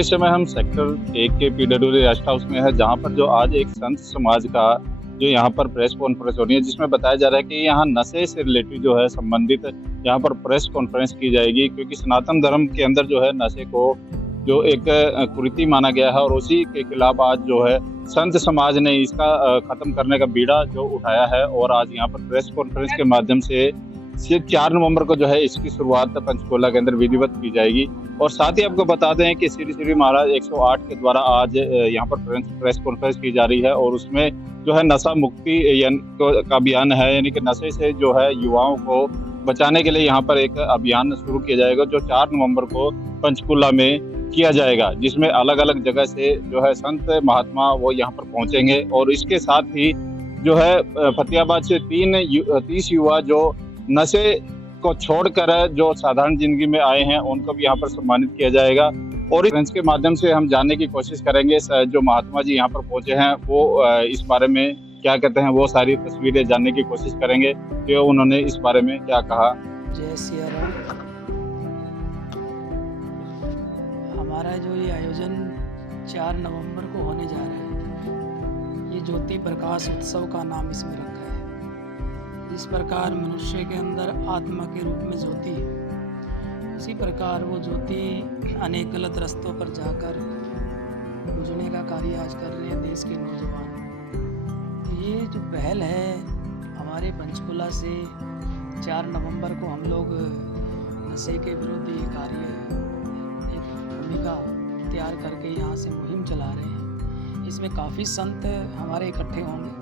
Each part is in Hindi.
इस समय हम सेक्टर 1 के पीडब्ल्यूडी रेस्ट हाउस में है, जहाँ पर जो आज एक संत समाज का जो यहाँ पर प्रेस कॉन्फ्रेंस हो रही है, जिसमें बताया जा रहा है कि यहाँ नशे से रिलेटेड जो है संबंधित यहाँ पर प्रेस कॉन्फ्रेंस की जाएगी, क्योंकि सनातन धर्म के अंदर जो है नशे को जो एक कुरीति माना गया है और उसी के खिलाफ आज जो है संत समाज ने इसका खत्म करने का बीड़ा जो उठाया है और आज यहाँ पर प्रेस कॉन्फ्रेंस के माध्यम से 4 नवंबर को जो है इसकी शुरुआत पंचकूला के अंदर विधिवत की जाएगी। और साथ ही आपको बता दें कि श्री श्री महाराज 108 के द्वारा आज यहाँ पर प्रेस कॉन्फ्रेंस की जा रही है और उसमें जो है नशा मुक्ति का अभियान है, यानी कि नशे से जो है युवाओं को बचाने के लिए यहाँ पर एक अभियान शुरू किया जाएगा, जो 4 नवंबर को पंचकूला में किया जाएगा, जिसमें अलग अलग जगह से जो है संत महात्मा वो यहाँ पर पहुंचेंगे। और इसके साथ ही जो है फतेहाबाद से 30 युवा जो नशे को छोड़कर जो साधारण जिंदगी में आए हैं उनको भी यहाँ पर सम्मानित किया जाएगा। और इस के माध्यम से हम जानने की कोशिश करेंगे जो महात्मा जी यहाँ पर पहुंचे हैं वो इस बारे में क्या कहते हैं, वो सारी तस्वीरें जानने की कोशिश करेंगे कि उन्होंने इस बारे में क्या कहा। जय सिया राम। हमारा जो ये आयोजन 4 नवंबर को होने जा रहा है, ये ज्योति प्रकाश उत्सव का नाम इसमें रखा है। जिस प्रकार मनुष्य के अंदर आत्मा के रूप में ज्योति है, उसी प्रकार वो ज्योति अनेक गलत रास्तों पर जाकर बुझने का कार्य आज कर रहे हैं देश के नौजवान। तो ये जो पहल है हमारे पंचकूला से 4 नवंबर को हम लोग नशे के विरुद्ध ये कार्य एक भूमिका तैयार करके यहाँ से मुहिम चला रहे हैं। इसमें काफ़ी संत हमारे इकट्ठे होंगे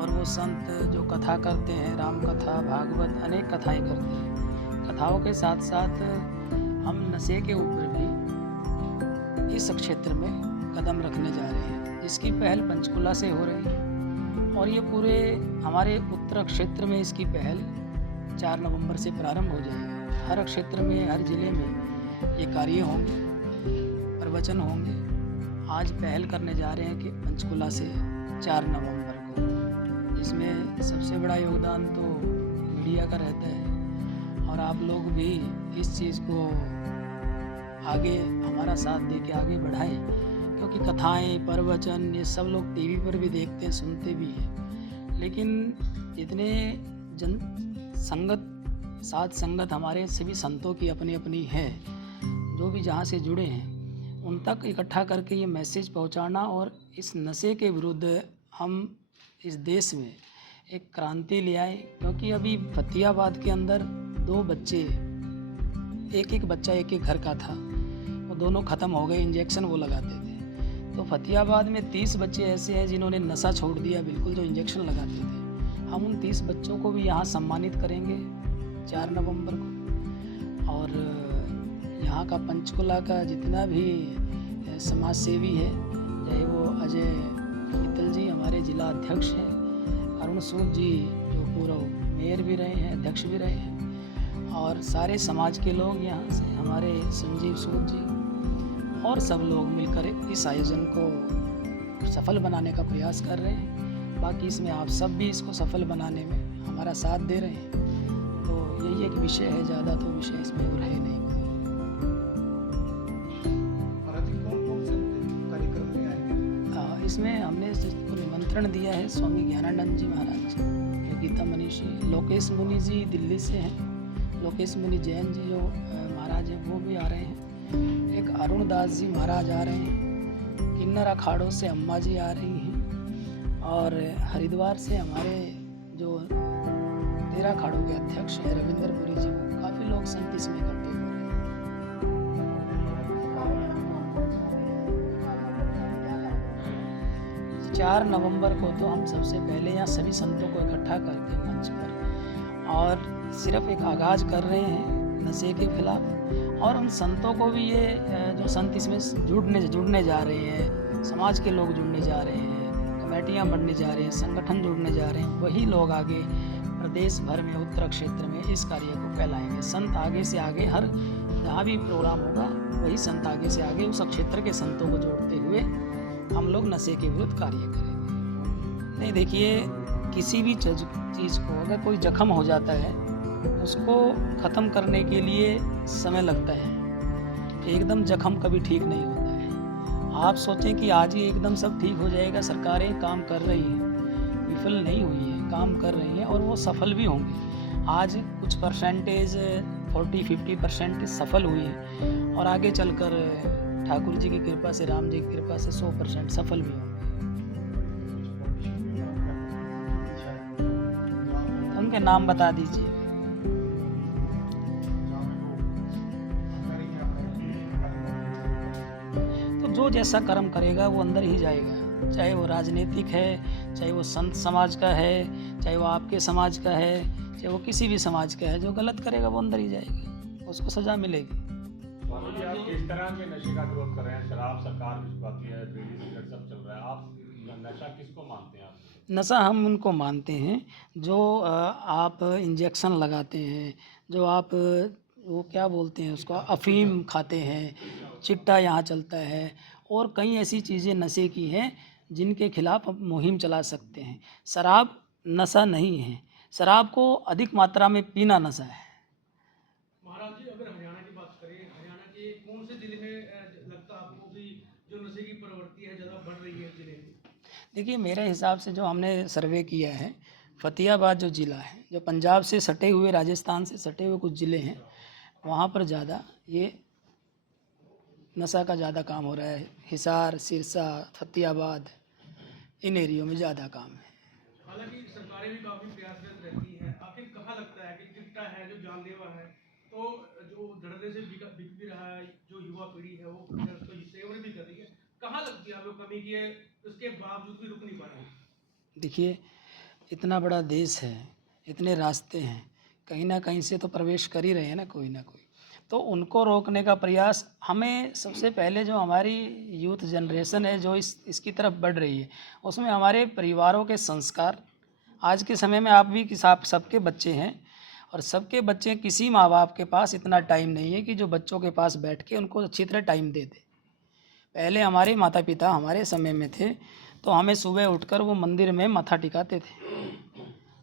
और वो संत जो कथा करते हैं, राम कथा, भागवत, अनेक कथाएं करते हैं। कथाओं के साथ साथ हम नशे के ऊपर भी इस क्षेत्र में कदम रखने जा रहे हैं, जिसकी पहल पंचकूला से हो रही है और ये पूरे हमारे उत्तर क्षेत्र में इसकी पहल 4 नवंबर से प्रारंभ हो जाएगी। हर क्षेत्र में, हर जिले में ये कार्य होंगे, प्रवचन होंगे। आज पहल करने जा रहे हैं कि पंचकूला से 4 नवंबर को, इसमें सबसे बड़ा योगदान तो मीडिया का रहता है और आप लोग भी इस चीज़ को आगे हमारा साथ दे के आगे बढ़ाएं, क्योंकि कथाएं, प्रवचन ये सब लोग टीवी पर भी देखते हैं, सुनते भी हैं, लेकिन जितने जन साथ संगत हमारे सभी संतों की अपनी अपनी है, जो भी जहाँ से जुड़े हैं उन तक इकट्ठा करके ये मैसेज पहुँचाना और इस नशे के विरुद्ध हम इस देश में एक क्रांति ले आए। क्योंकि अभी फतेहाबाद के अंदर 2 बच्चे, एक बच्चा एक घर का था, वो दोनों ख़त्म हो गए, इंजेक्शन वो लगाते थे। तो फतेहाबाद में 30 बच्चे ऐसे हैं जिन्होंने नशा छोड़ दिया बिल्कुल, जो इंजेक्शन लगाते थे। हम उन 30 बच्चों को भी यहाँ सम्मानित करेंगे 4 नवंबर को। और यहाँ का पंचकूला का जितना भी समाज सेवी है, चाहे वो अजय मित्तल जी हमारे जिला अध्यक्ष हैं, अरुण सूद जी जो पूर्व मेयर भी रहे हैं, अध्यक्ष भी रहे हैं, और सारे समाज के लोग यहाँ से, हमारे संजीव सूद जी और सब लोग मिलकर इस आयोजन को सफल बनाने का प्रयास कर रहे हैं। बाकी इसमें आप सब भी इसको सफल बनाने में हमारा साथ दे रहे हैं। तो यही एक विषय है, ज़्यादा तो विषय इसमें और है नहीं। इसमें हमने जिसको निमंत्रण दिया है स्वामी ज्ञानानंद जी महाराज जी, जो गीता मनीषी, लोकेश मुनि जी दिल्ली से हैं, लोकेश मुनि जैन जी जो महाराज हैं वो भी आ रहे हैं, एक अरुण दास जी महाराज आ रहे हैं, किन्नर अखाड़ों से अम्मा जी आ रही हैं, और हरिद्वार से हमारे जो 13 अखाड़ों के अध्यक्ष हैं रविंद्रपुरी जी, वो काफ़ी लोग संत इसमें इकट्ठे हुए हैं। 4 नवंबर को तो हम सबसे पहले यहाँ सभी संतों को इकट्ठा करके मंच पर और सिर्फ एक आगाज़ कर रहे हैं नशे के खिलाफ, और उन संतों को भी ये जो संत इसमें जुड़ने जा रहे हैं, समाज के लोग जुड़ने जा रहे हैं, कमेटियाँ बनने जा रहे हैं, संगठन जुड़ने जा रहे हैं, वही लोग आगे प्रदेश भर में, उत्तर क्षेत्र में इस कार्य को फैलाएंगे। संत आगे से आगे, हर जहाँ भी प्रोग्राम होगा वही संत आगे से आगे उस क्षेत्र के संतों को जोड़ते हुए हम लोग नशे के विरुद्ध कार्य करेंगे। नहीं, देखिए, किसी भी चीज़ को अगर कोई जख्म हो जाता है उसको ख़त्म करने के लिए समय लगता है, एकदम जख्म कभी ठीक नहीं होता है। आप सोचें कि आज ही एकदम सब ठीक हो जाएगा। सरकारें काम कर रही हैं, विफल नहीं हुई हैं, काम कर रही हैं और वो सफल भी होंगी। आज कुछ परसेंटेज 40-50% सफल हुई है और आगे चलकर ठाकुर जी की कृपा से, राम जी की कृपा से 100% सफल भी होंगे। तो उनके नाम बता दीजिए। तो जो जैसा कर्म करेगा वो अंदर ही जाएगा, चाहे वो राजनीतिक है, चाहे वो संत समाज का है, चाहे वो आपके समाज का है, चाहे वो किसी भी समाज का है। जो गलत करेगा वो अंदर ही जाएगा, उसको सजा मिलेगी। जी, आप किस तरह के नशे का विरोध कर रहे हैं? शराब सरकार भिजवाती है, बीड़ी सिगरेट सब चल रहा है, आप नशा किसको मानते हैं आप? नशा हम उनको मानते हैं जो आप इंजेक्शन लगाते हैं, जो आप वो क्या बोलते हैं उसको, अफ़ीम खाते हैं, चिट्टा यहाँ चलता है और कई ऐसी चीज़ें नशे की हैं जिनके खिलाफ हम मुहिम चला सकते हैं। शराब नशा नहीं है, शराब को अधिक मात्रा में पीना नशा है। महाराज जी, अगर हरियाणा की बात करें, हरियाणा के कौन से जिले में लगता है आपको कि जो नशे की प्रवृत्ति है ज़्यादा बढ़ रही है जिले में? देखिए, मेरे हिसाब से जो हमने सर्वे किया है, फ़तेहाबाद जो ज़िला है, जो पंजाब से सटे हुए, राजस्थान से सटे हुए कुछ ज़िले हैं, वहाँ पर ज़्यादा ये नशा का ज़्यादा काम हो रहा है। हिसार, सिरसा, फ़तेहाबाद, इन एरियो में ज़्यादा काम है। हालांकि सरकारें भी काफ़ी प्रयासरत रहती हैं, आखिर कहाँ लगता है कि चिट्टा है जो जानलेवा है, तो जो धड़ल्ले से बिक भी रहा है, जो युवा पीढ़ी है वो उसको सेवन भी कर रही है, कहाँ लगती है आपको कमी की है, उसके बावजूद भी रुक नहीं पा रही? देखिए, इतना बड़ा देश है, इतने रास्ते हैं, कहीं ना कहीं से तो प्रवेश कर ही रहे हैं ना कोई ना कोई। तो उनको रोकने का प्रयास हमें, सबसे पहले जो हमारी यूथ जनरेशन है जो इसकी तरफ बढ़ रही है, उसमें हमारे परिवारों के संस्कार, आज के समय में आप भी कि आप सबके बच्चे हैं और सबके बच्चे, किसी माँ बाप के पास इतना टाइम नहीं है कि जो बच्चों के पास बैठ के उनको अच्छी तरह टाइम दे दे। पहले हमारे माता पिता हमारे समय में थे तो हमें सुबह उठकर वो मंदिर में माथा टिकाते थे।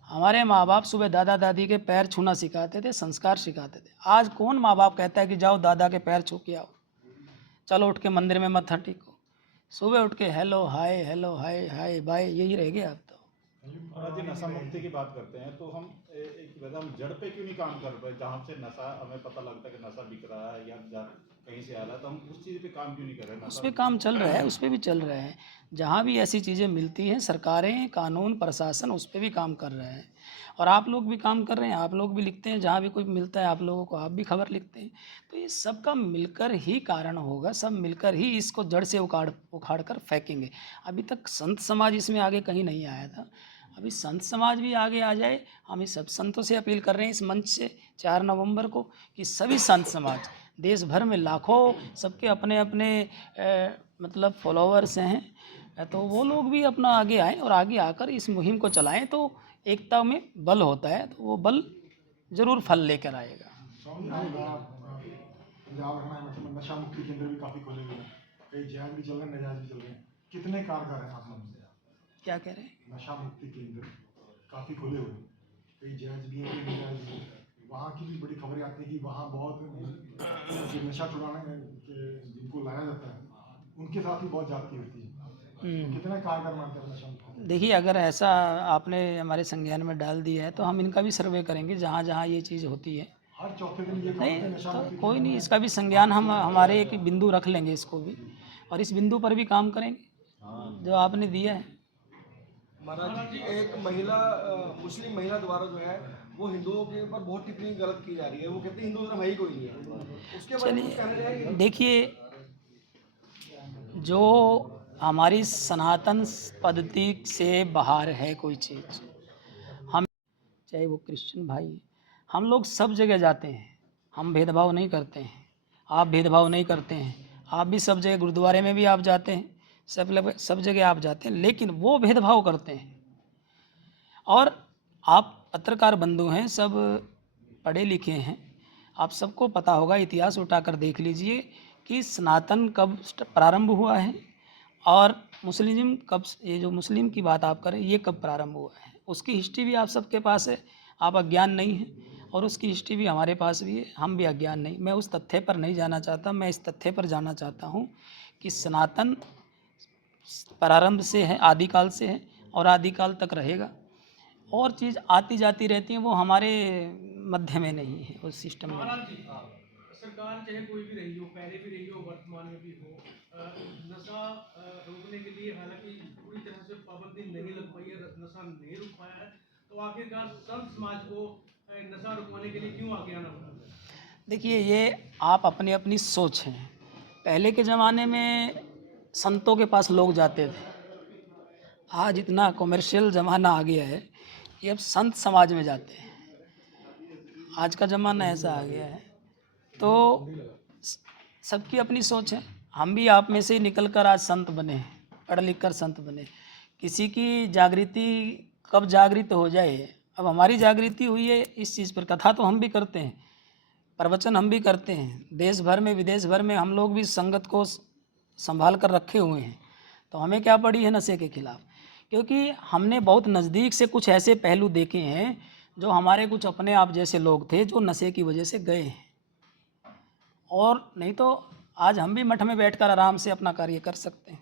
हमारे माँ बाप सुबह दादा दादी के पैर छूना सिखाते थे, संस्कार सिखाते थे। आज कौन माँ बाप कहता है कि जाओ दादा के पैर छू के आओ, चलो उठ के मंदिर में माथा टिको। सुबह उठ के हेलो हाय हाय बाय, यही रह गया अब तो। महाराज जी, नशा मुक्ति की बात करते हैं तो हम एक वजह, हम जड़ पे क्यों नहीं काम कर रहे? जहाँ से नशा हमें पता लगता है कि नशा बिक रहा है या कहीं से आ रहा है, तो हम उस चीज़ पे काम क्यों नहीं कर रहे? उस पर काम चल रहा है, उस पर भी चल रहा है। जहाँ भी ऐसी चीज़ें मिलती हैं, सरकारें, कानून, प्रशासन उस पर भी काम कर रहा है और आप लोग भी काम कर रहे हैं। आप लोग भी लिखते हैं, जहाँ भी कोई मिलता है आप लोगों को, आप भी खबर लिखते हैं। तो ये सबका मिलकर ही कारण होगा, सब मिलकर ही इसको जड़ से उखाड़ कर फेंकेंगे। अभी तक संत समाज इसमें आगे कहीं नहीं आया था, अभी संत समाज भी आगे आ जाए। हम इस सब संतों से अपील कर रहे हैं इस मंच से 4 नवंबर को कि सभी संत समाज, देश भर में लाखों, सबके अपने अपने मतलब फॉलोअर्स हैं, तो वो लोग भी अपना आगे आएँ और आगे आकर इस मुहिम को चलाएं। तो एकता में बल होता है, तो वो बल ज़रूर फल लेकर आएगा। पंजाब हरियाणा में नशा मुक्ति केंद्र भी काफ़ी खोले हुए हैं, कई जायज़ भी चल रहे हैं, नाजायज़ भी चल रहे हैं, कितने कारगर हैं आप समझते हैं? क्या कह रहे हैं? नशा मुक्ति केंद्र काफ़ी खोले हुए हैं, कई जायज़ भी हैं, कई नाजायज़ भी हैं। वहाँ की भी बड़ी खबरें आती हैं कि वहाँ बहुत जो नशा छुड़ाने के जिनको लाया जाता है उनके साथ भी बहुत ज़्यादती होती है। तो कितने कारगर मानते हैं नशा मुक्ति? देखिए, अगर ऐसा आपने हमारे संज्ञान में डाल दिया है तो हम इनका भी सर्वे करेंगे जहाँ जहाँ ये चीज़ होती है। हर चौथे दिन ये खबर है नहीं नशा तो मुक्ति कोई केंद्र नहीं, में। इसका भी संज्ञान हम हमारे एक बिंदु रख लेंगे इसको भी, और इस बिंदु पर भी काम करेंगे जो आपने दिया है। महाराज जी, एक महिला मुस्लिम महिला द्वारा जो है वो हिंदुओं के ऊपर बहुत टिप्पणी गलत की जा रही है। वो कहती है हिंदू धर्म है ही कोई नहीं है, उसके बारे में कुछ कहना चाहेंगे? देखिए, जो हमारी सनातन पद्धति से बाहर है कोई चीज़, हम चाहे वो क्रिश्चियन भाई, हम लोग सब जगह जाते हैं, हम भेदभाव नहीं करते हैं, आप भेदभाव नहीं करते हैं, आप भी सब जगह, गुरुद्वारे में भी आप जाते हैं, सब जगह आप जाते हैं, लेकिन वो भेदभाव करते हैं। और आप पत्रकार बंधु हैं, सब पढ़े लिखे हैं, आप सबको पता होगा, इतिहास उठाकर देख लीजिए कि सनातन कब प्रारंभ हुआ है और मुस्लिम कब, ये जो मुस्लिम की बात आप करें, ये कब प्रारंभ हुआ है, उसकी हिस्ट्री भी आप सबके पास है। आप अज्ञान नहीं है और उसकी हिस्ट्री भी हमारे पास भी है, हम भी अज्ञान नहीं। मैं उस तथ्य पर नहीं जाना चाहता, मैं इस तथ्य पर जाना चाहता हूँ कि सनातन प्रारंभ से है, आदिकाल से है और आदिकाल तक रहेगा। और चीज़ आती जाती रहती है, वो हमारे मध्य में नहीं है, उस सिस्टम में नहीं महाराज है। जी, सरकार चाहे कोई भी रही हो, पहले भी रही हो, वर्तमान में भी हो, नशा रोकने के लिए हालांकि पूरी तरह से पाबंदी नहीं लग पाई है, नशा नहीं रुक पाया है, तो आखिरकार संत समाज को नशा रुकवाने के लिए क्यों आगे आना पड़ा? देखिए, ये आप अपनी अपनी सोच है। पहले के ज़माने में संतों के पास लोग जाते थे। आज इतना कमर्शियल ज़माना आ गया है कि अब संत समाज में जाते हैं। आज का ज़माना ऐसा आ गया है, तो सबकी अपनी सोच है। हम भी आप में से ही निकल कर आज संत बने हैं, पढ़ लिख कर संत बने। किसी की जागृति कब जागृत हो जाए, अब हमारी जागृति हुई है इस चीज़ पर। कथा तो हम भी करते हैं, प्रवचन हम भी करते हैं, देश भर में विदेश भर में हम लोग भी संगत को संभाल कर रखे हुए हैं। तो हमें क्या पड़ी है नशे के खिलाफ, क्योंकि हमने बहुत नज़दीक से कुछ ऐसे पहलू देखे हैं जो हमारे कुछ अपने आप जैसे लोग थे जो नशे की वजह से गए हैं। और नहीं तो आज हम भी मठ में बैठकर आराम से अपना कार्य कर सकते हैं।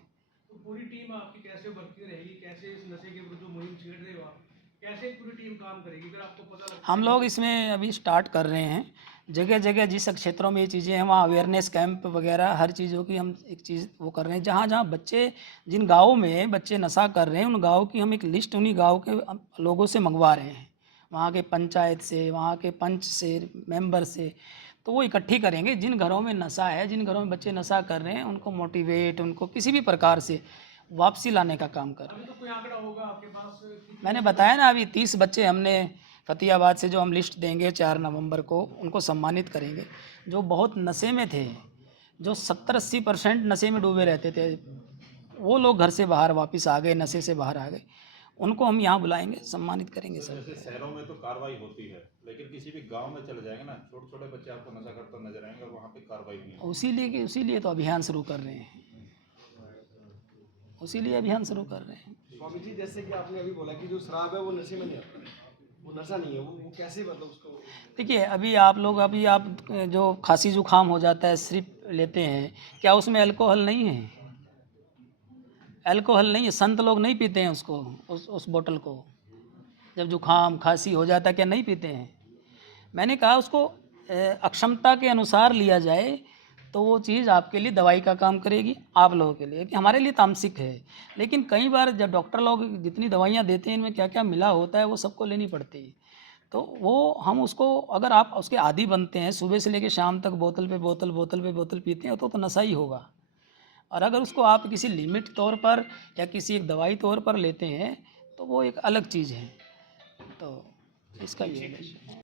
तो पूरी टीम आपकी कैसे वर्किंग रहेगी, कैसे इस नशे के विरुद्ध जो मुहिम छेड़ रहे हो आप, कैसे पूरी टीम काम करेगी? अगर आपको पता लगता हम लोग इसमें अभी स्टार्ट कर रहे हैं, जगह जगह जिस क्षेत्रों में ये चीज़ें हैं वहाँ अवेयरनेस कैंप वगैरह हर चीज़ों की हम एक चीज़ वो कर रहे हैं। जहाँ जहाँ बच्चे, जिन गाँवों में बच्चे नशा कर रहे हैं, उन गाँव की हम एक लिस्ट उन्हीं गाँव के लोगों से मंगवा रहे हैं, वहाँ के पंचायत से, वहाँ के पंच से, मेंबर से। तो वो इकट्ठी करेंगे जिन घरों में नशा है, जिन घरों में बच्चे नशा कर रहे हैं, उनको मोटिवेट, उनको किसी भी प्रकार से वापसी लाने का काम कर रहे हैं। अभी तो कोई आंकड़ा होगा आपके पास कि मैंने बताया ना, अभी 30 बच्चे हमने फतेहाबाद से जो हम लिस्ट देंगे 4 नवंबर को, उनको सम्मानित करेंगे, जो बहुत नशे में थे, जो 70-80% नशे में डूबे रहते थे, वो लोग घर से बाहर वापस आ गए, नशे से बाहर आ गए, उनको हम यहाँ बुलाएंगे, सम्मानित करेंगे सब। जैसे शहरों में तो कार्रवाई होती है, लेकिन किसी भी गांव में चले जाएंगे ना, छोटे छोटे बच्चे आपको नशा करते नजर आएंगे और वहाँ पे कार्रवाई नहीं होगी। उसीलिए तो अभियान शुरू कर रहे हैं, उसीलिए अभियान शुरू कर रहे हैं। स्वामी जी, जैसे कि आपने अभी बोला कि जो शराब है वो नशे में नहीं आता, वो नशा नहीं है, वो कैसे मतलब उसको? देखिए, अभी आप जो खांसी जुकाम हो जाता है, सिर्फ लेते हैं, क्या उसमें अल्कोहल नहीं है? अल्कोहल नहीं है, संत लोग नहीं पीते हैं उसको, उस बोतल को। जब जुकाम खांसी हो जाता है, क्या नहीं पीते हैं? मैंने कहा उसको अक्षमता के अनुसार लिया जाए तो वो चीज़ आपके लिए दवाई का काम करेगी, आप लोगों के लिए, कि हमारे लिए तामसिक है। लेकिन कई बार जब डॉक्टर लोग जितनी दवाइयाँ देते हैं, इनमें क्या क्या मिला होता है वो सबको लेनी पड़ती है। तो वो हम उसको, अगर आप उसके आदी बनते हैं, सुबह से लेकर शाम तक बोतल पे बोतल पीते हैं, तो नशा ही होगा। और अगर उसको आप किसी लिमिट तौर पर या किसी एक दवाई तौर पर लेते हैं, तो वो एक अलग चीज़ है। तो इसका ये है।